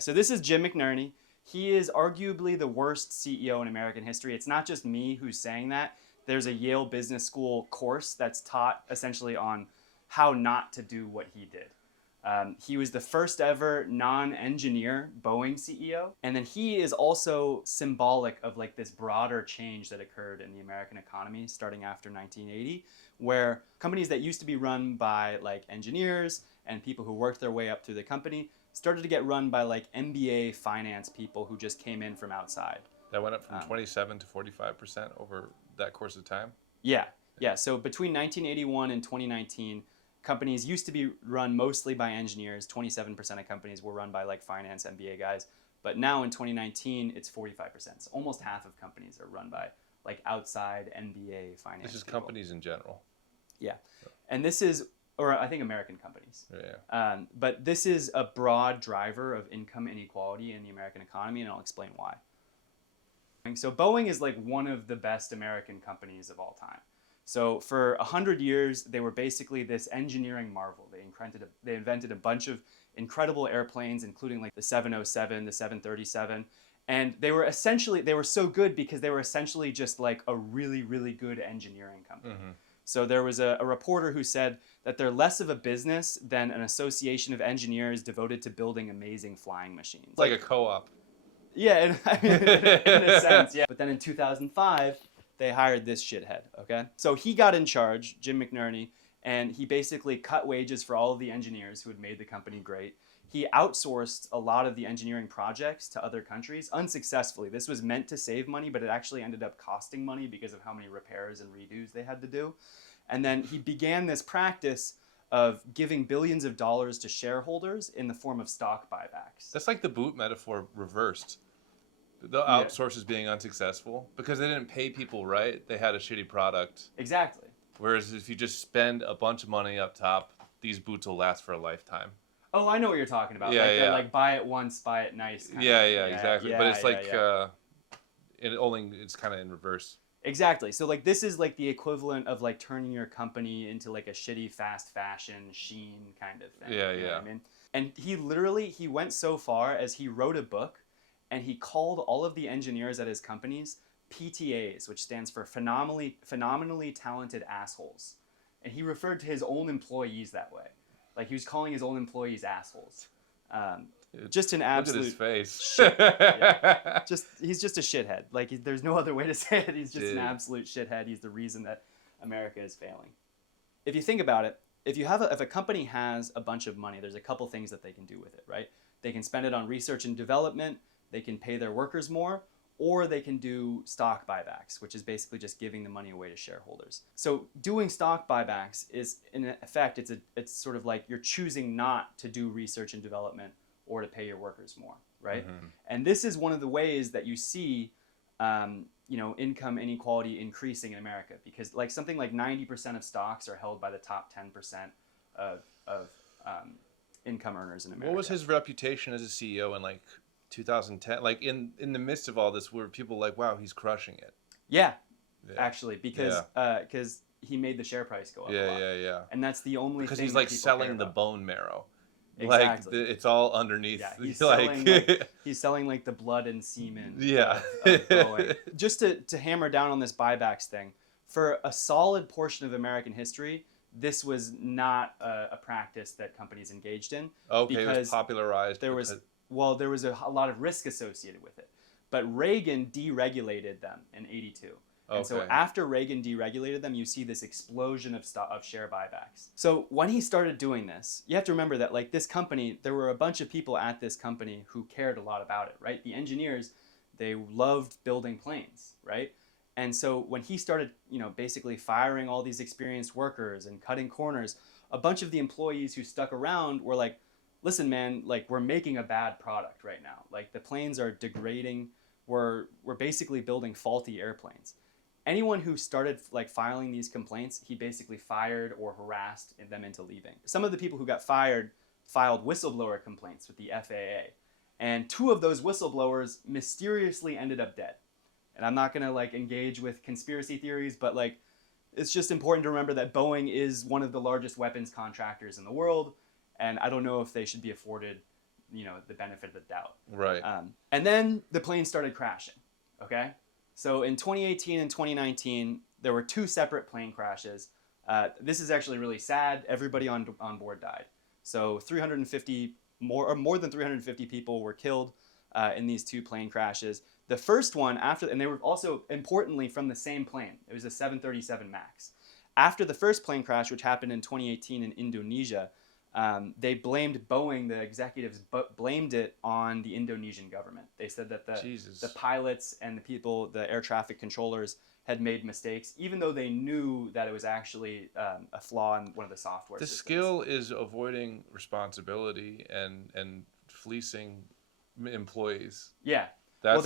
So this is Jim McNerney. He is arguably the worst CEO in American history. It's not just me who's saying that. There's a Yale Business School course that's taught essentially on how not to do what he did. He was the first ever non-engineer Boeing CEO. And then he is also symbolic of like this broader change that occurred in the American economy starting after 1980, where companies that used to be run by like engineers and people who worked their way up through the company started to get run by like MBA finance people who just came in from outside. That went up from 27 to 45% over that course of time? Yeah. So between 1981 and 2019, companies used to be run mostly by engineers. 27% of companies were run by like finance MBA guys. But now in 2019, it's 45%. So almost half of companies are run by like outside MBA finance This is people. companies in general. Yeah. And this is, or I think American companies. Yeah. But this is a broad driver of income inequality in the American economy, and I'll explain why. So Boeing is like one of the best American companies of all time. So for 100 years, they were basically this engineering marvel. They invented a bunch of incredible airplanes, including like the 707, the 737. And they were so good because they were essentially just like a really, really good engineering company. Mm-hmm. So there was a reporter who said that they're less of a business than an association of engineers devoted to building amazing flying machines. Like a co-op. Yeah, in a sense, yeah. But then in 2005, they hired this shithead, okay? So he got in charge, Jim McNerney, and he basically cut wages for all of the engineers who had made the company great. He outsourced a lot of the engineering projects to other countries, unsuccessfully. This was meant to save money, but it actually ended up costing money because of how many repairs and redos they had to do. And then he began this practice of giving billions of dollars to shareholders in the form of stock buybacks. That's like the boot metaphor reversed. The outsourcers being unsuccessful because they didn't pay people right. They had a shitty product. Exactly. Whereas if you just spend a bunch of money up top, these boots will last for a lifetime. Oh, I know what you're talking about. Yeah, like yeah. Like buy it once, buy it nice. Yeah, exactly. But it's like yeah. It's kind of in reverse. Exactly. So like this is like the equivalent of like turning your company into like a shitty fast fashion Shein kind of thing. Yeah, you know yeah. what I mean? And he went so far as he wrote a book and he called all of the engineers at his companies PTAs, which stands for phenomenally talented assholes. And he referred to his own employees that way. Like he was calling his own employees assholes. Just an absolute Look at his face. shit. Yeah. He's just a shithead. Like there's no other way to say it. He's just an absolute shithead. He's the reason that America is failing. If you think about it, if a company has a bunch of money, there's a couple things that they can do with it, right? They can spend it on research and development, they can pay their workers more, or they can do stock buybacks, which is basically just giving the money away to shareholders. So doing stock buybacks is, in effect, it's sort of like you're choosing not to do research and development or to pay your workers more, right? Mm-hmm. And this is one of the ways that you see, income inequality increasing in America, because like something like 90% of stocks are held by the top 10% of income earners in America. What was his reputation as a CEO in like 2010? Like in the midst of all this, were people like, wow, he's crushing it? Yeah. Actually, because he made the share price go up a lot. Yeah. And that's the only because thing he's like selling the bone marrow. Exactly. Like it's all underneath. Yeah, he's selling like the blood and semen. Yeah. Of Boeing. Just to hammer down on this buybacks thing, for a solid portion of American history, this was not a practice that companies engaged in. Okay, it was popularized. There was a lot of risk associated with it. But Reagan deregulated them in '82. And so after Reagan deregulated them, you see this explosion of share buybacks. So when he started doing this, you have to remember that like this company, there were a bunch of people at this company who cared a lot about it, right? The engineers, they loved building planes, right? And so when he started, basically firing all these experienced workers and cutting corners, a bunch of the employees who stuck around were like, listen, man, like we're making a bad product right now. Like the planes are degrading. We're basically building faulty airplanes. Anyone who started like filing these complaints, he basically fired or harassed them into leaving. Some of the people who got fired filed whistleblower complaints with the FAA. And 2 of those whistleblowers mysteriously ended up dead. And I'm not gonna like engage with conspiracy theories, but like it's just important to remember that Boeing is one of the largest weapons contractors in the world. And I don't know if they should be afforded the benefit of the doubt. Right. And then the plane started crashing. Okay, so in 2018 and 2019, there were 2 separate plane crashes. This is actually really sad. Everybody on board died. So 350 more than 350 people were killed in these 2 plane crashes. The first one and they were also importantly from the same plane. It was a 737 MAX. After the first plane crash, which happened in 2018 in Indonesia, they blamed Boeing, the executives blamed it on the Indonesian government. They said that the pilots and the air traffic controllers had made mistakes, even though they knew that it was actually a flaw in one of the software systems. The skill is avoiding responsibility and fleecing employees. Yeah. That's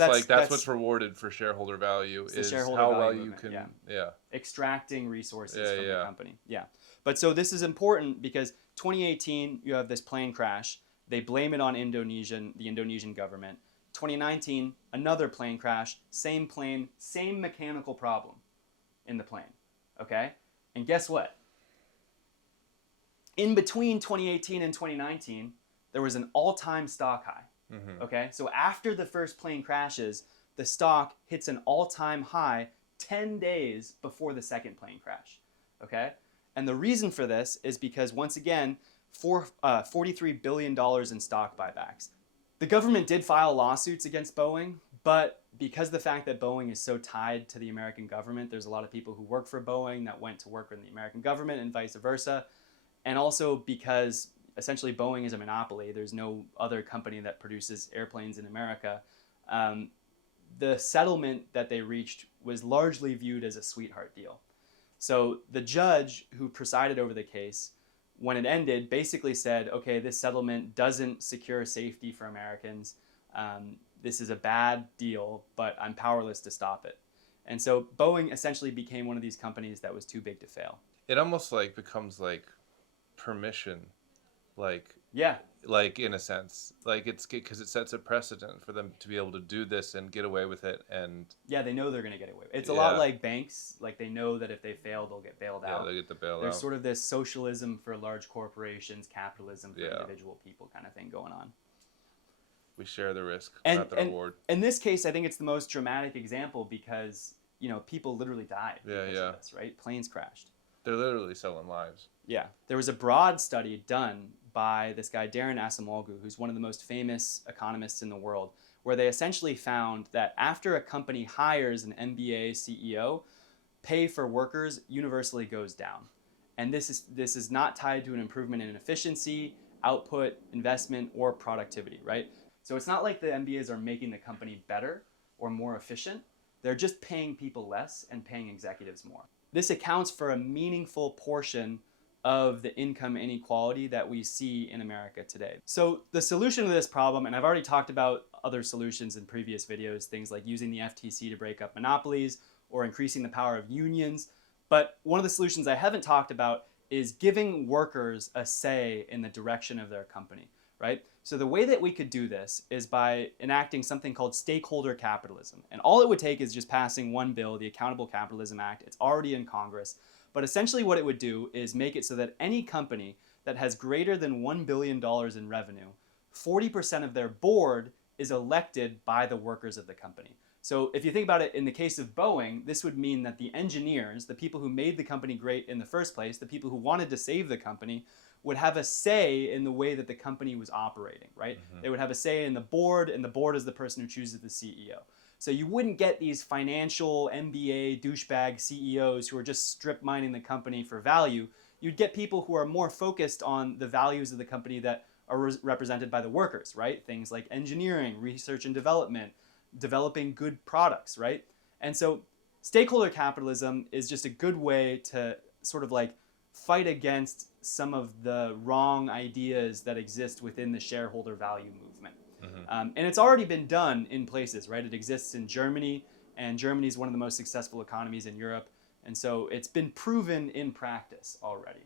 what's rewarded for shareholder value is how well you can extracting resources from the company. Yeah. But so this is important because 2018 you have this plane crash. They blame it on the Indonesian government. 2019, another plane crash, same plane, same mechanical problem in the plane. Okay? And guess what? In between 2018 and 2019, there was an all-time stock high. Mm-hmm. Okay? So after the first plane crashes, the stock hits an all-time high 10 days before the second plane crash. Okay? And the reason for this is because, once again, $43 billion in stock buybacks. The government did file lawsuits against Boeing, but because the fact that Boeing is so tied to the American government, there's a lot of people who work for Boeing that went to work in the American government and vice versa. And also because essentially Boeing is a monopoly. There's no other company that produces airplanes in America. The settlement that they reached was largely viewed as a sweetheart deal. So the judge who presided over the case, when it ended, basically said, okay, this settlement doesn't secure safety for Americans. This is a bad deal, but I'm powerless to stop it. And so Boeing essentially became one of these companies that was too big to fail. It almost becomes permission, in a sense, it's because it sets a precedent for them to be able to do this and get away with it. And yeah, they know they're going to get away with it. It's a lot like banks. They know that if they fail, they'll get bailed out. Yeah, they'll get the bailout. There's sort of this socialism for large corporations, capitalism for individual people kind of thing going on. We share the risk, not the reward. In this case, I think it's the most dramatic example because people literally died because of this, right? Planes crashed. They're literally selling lives. Yeah. There was a broad study done by this guy, Darren Acemoglu, who's one of the most famous economists in the world, where they essentially found that after a company hires an MBA CEO, pay for workers universally goes down. And this is not tied to an improvement in efficiency, output, investment, or productivity, right? So it's not like the MBAs are making the company better or more efficient. They're just paying people less and paying executives more. This accounts for a meaningful portion of the income inequality that we see in America today. So the solution to this problem, and I've already talked about other solutions in previous videos, things like using the FTC to break up monopolies or increasing the power of unions. But one of the solutions I haven't talked about is giving workers a say in the direction of their company, right? So the way that we could do this is by enacting something called stakeholder capitalism. And all it would take is just passing one bill, the Accountable Capitalism Act. It's already in Congress. But essentially what it would do is make it so that any company that has greater than $1 billion in revenue, 40% of their board is elected by the workers of the company. So if you think about it, in the case of Boeing, this would mean that the engineers, the people who made the company great in the first place, the people who wanted to save the company, would have a say in the way that the company was operating, right? Mm-hmm. They would have a say in the board, and the board is the person who chooses the CEO. So you wouldn't get these financial MBA douchebag CEOs who are just strip mining the company for value. You'd get people who are more focused on the values of the company that are represented by the workers, right? Things like engineering, research and development, developing good products, right? And so stakeholder capitalism is just a good way to sort of fight against some of the wrong ideas that exist within the shareholder value movement. Mm-hmm. And it's already been done in places, right? It exists in Germany, and Germany is one of the most successful economies in Europe. And so it's been proven in practice already.